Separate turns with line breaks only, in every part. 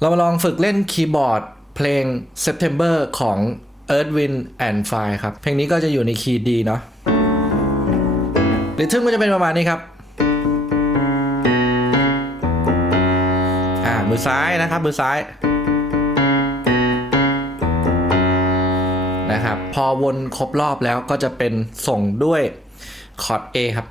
เรามาลองฝึกเล่นคีย์บอร์ดเพลง September ของ Earth Wind and Fire ครับ เพลงนี้ก็จะอยู่ในคีย์ D เนาะริทึมก็จะเป็นประมาณนี้ครับ อ่า มือซ้ายนะครับ มือซ้าย นะครับ พอวนครบรอบแล้วก็จะเป็นส่งด้วยคอร์ด A ครับ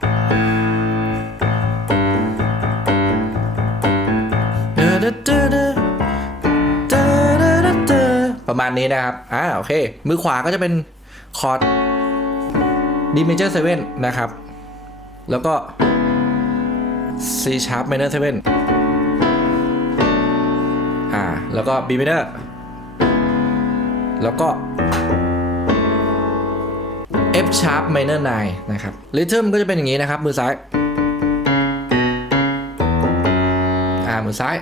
ประมาณนี้นะครับ อ่าโอเค มือขวาก็จะเป็นคอร์ด D major 7นะครับ แล้วก็ C sharp minor 7อ่า แล้วก็ B minor แล้วก็ F sharp minor 9นะครับริทึมก็จะเป็นอย่างนี้นะครับ มือซ้าย อ่า มือซ้าย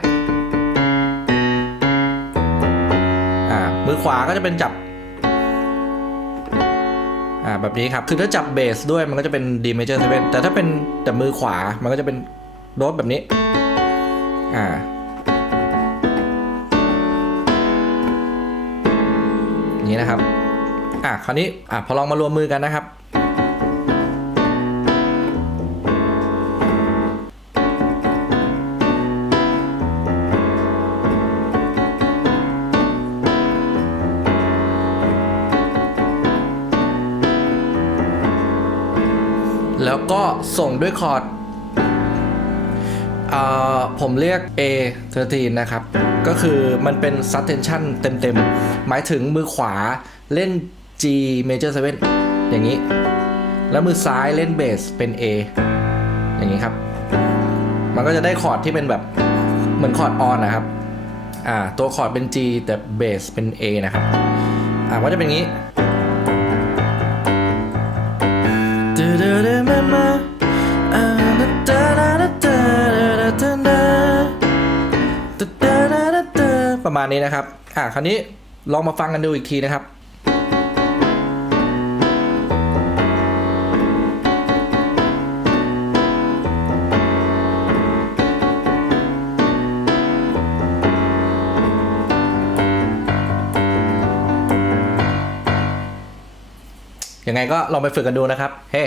ขวาก็จะเป็นจับอ่าแบบนี้ครับ คือถ้าจับเบสด้วยมันก็จะเป็น D major 7แต่ถ้าเป็นแต่มือขวามันก็จะเป็นโน้ตแบบนี้อ่าอย่างนี้นะครับ อะคราวนี้อะพอลองมารวมมือกันนะครับ แล้วก็ส่งด้วยคอร์ดผมเรียก A 13 นะครับ ก็คือมันเป็น subtension เต็มๆ หมายถึงมือขวาเล่น G major 7 อย่างนี้ แล้วมือซ้ายเล่นเบสเป็น A อย่างนี้ครับ มันก็จะได้คอร์ดที่เป็นแบบเหมือนคอร์ดออนนะครับ อ่า ตัวคอร์ดเป็น G แต่เบสเป็น A นะครับ อ่าก็จะเป็นอย่างนี้ ประมาณนี้นะครับ อะคราวนี้ลองมาฟังกันดูอีกทีนะครับยังไงก็ลองไปฝึกกันดูนะครับ เฮ้